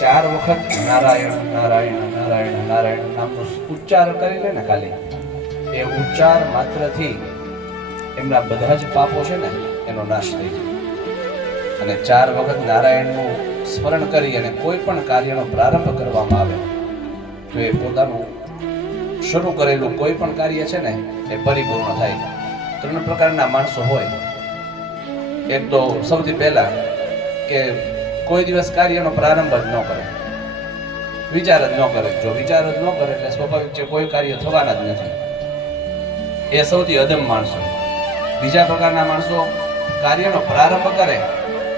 4 વખત નારાયણ નારાયણ નારાયણ નારાયણ નામનો ઉચ્ચાર કરી લે ને ખાલી એ ઉચ્ચાર માત્રથી એમના બધા જ પાપો છે ને એનો નાશ થઈ જાય. અને 4 વખત નારાયણનું સ્મરણ કરી અને કોઈ પણ કાર્યનો પ્રારંભ કરવામાં આવે તો એ પોતાનું શરૂ કરેલું કોઈ પણ કાર્ય છે ને એ પરિપૂર્ણ થાય. 3 પ્રકારના માણસો હોય. એક તો સૌથી પહેલા કે કોઈ દિવસ કાર્યનો પ્રારંભ જ ન કરે, વિચાર જ ન કરે. જો વિચાર જ ન કરે એટલે સ્વાભાવિક છે કોઈ કાર્ય થવાના જ નથી. એ સૌથી અધમ માણસો. બીજા પ્રકારના માણસો કાર્યનો પ્રારંભ કરે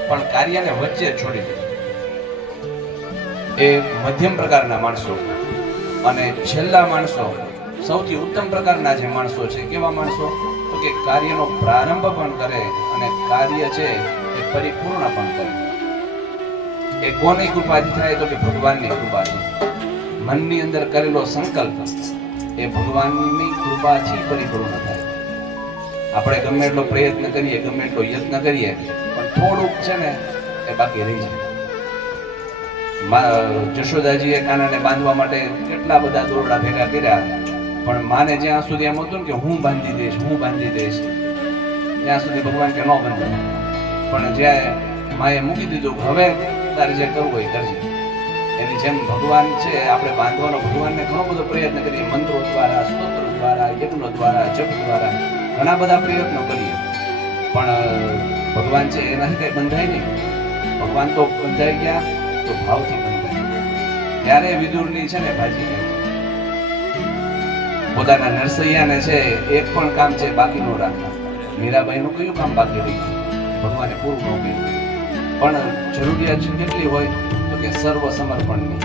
પણ કાર્યને વચ્ચે છોડી દે, એ મધ્યમ પ્રકારના માણસો. અને છેલ્લા માણસો સૌથી ઉત્તમ પ્રકારના જે માણસો છે કેવા માણસો તો કે કાર્યનો પ્રારંભ પણ કરે અને કાર્ય છે એ પરિપૂર્ણ પણ કરે. એ કોની કૃપાથી થાય તો કે ભગવાનની કૃપાથી. મનની અંદર કરેલો સંકલ્પ એ ભગવાનની કૃપાથી પરિપૂર્ણ થાય. આપણે ગમે એટલો પ્રયત્ન કરીએ, ગમે એટલો યત્ન કરીએ પણ થોડુંક છે ને એ બાકી રહી જાય. જશોદાજીએ કાનાને બાંધવા માટે કેટલા બધા દોરડા ભેગા કર્યા પણ માને જ્યાં સુધી એમ હતું ને કે હું બાંધી દઈશ ત્યાં સુધી ભગવાન કે ન બંધાય. પણ જ્યાં માએ મૂકી દીધું હવે તારે જે કરવું હોય કરજે. એની જેમ ભગવાન છે આપણે બાંધવાનો ભગવાનને ઘણો બધો પ્રયત્ન કરીએ, મંત્રો દ્વારા, સ્તોત્ર દ્વારા, યજ્ઞો દ્વારા, જપ દ્વારા ઘણા બધા પ્રયત્નો કરીએ પણ ભગવાન છે એનાથી કઈ બંધાય નહીં. ભગવાન તો બંધાઈ ગયા તો ભાવથી બંધાય. ત્યારે વિદુરની છે ને ભાજી પોતાના નરસૈયાને છે એક પણ કામ છે બાકી ન રાખતા. મીરાબાઈનું કયું કામ બાકી રહ્યું ભગવાને પૂરું ન કર્યું. પણ જરૂરિયાત કેટલી હોય તો કે સર્વ સમર્પણની.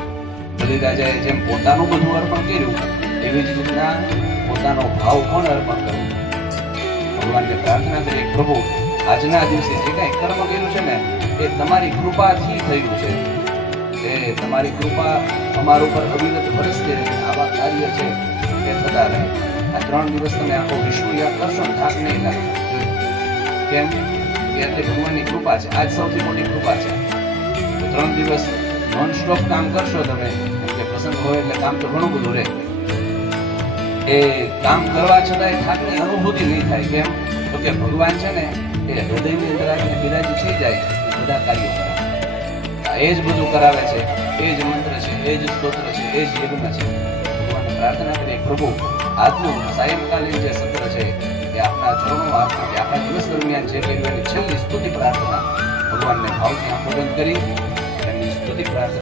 બલિરાજાએ જેમ પોતાનું બધું અર્પણ કર્યું એવી જ રીતના પોતાનો ભાવ પણ અર્પણ કર્યો. ભગવાનને પ્રાર્થના કરી, પ્રભુ આજના દિવસે જે કાંઈ કર્મ કર્યું છે ને એ તમારી કૃપાથી થયું છે. એ તમારી કૃપા અમારા ઉપર અવિરત વરસતી રહે. આવા કાર્ય છે એ થતા રહે. આ 3 દિવસ તમે આખો વિશ્વ યાદ કરશો ને થાક નહીં લાગે. કેમ કે એટલે ભગવાનની કૃપા છે. આજ સૌથી મોટી કૃપા છે. 3 દિવસ નોન સ્ટોપ કામ કરશો તમે, કે પસંદ હોય એટલે કામ તો ઘણું બધું રહે. એ કામ કરવા છતાંય થાકની અનુભૂતિ નહીં થાય. કેમ તો કે ભગવાન છે ને એ હૃદયની અંદર આવીને બિરાજી થઈ જાય બધા કાર્યો કરાવે. એ જ બધું કરાવે છે, એ જ મંત્ર છે, એ જ સ્તોત્ર છે, એ જ યજ્ઞ છે. ભગવાનને પ્રાર્થના કરીએ, પ્રભુ આજનું સાયંકાલીન જે સત્ર છે એ આપના ચરણો આપના આખા દિવસ દરમિયાન જે કર્યું એની છેલ્લી સ્તુતિ પ્રાર્થના ભગવાનને ભાવથી આંખો બંધ કરી એમની સ્તુતિ પ્રાર્થના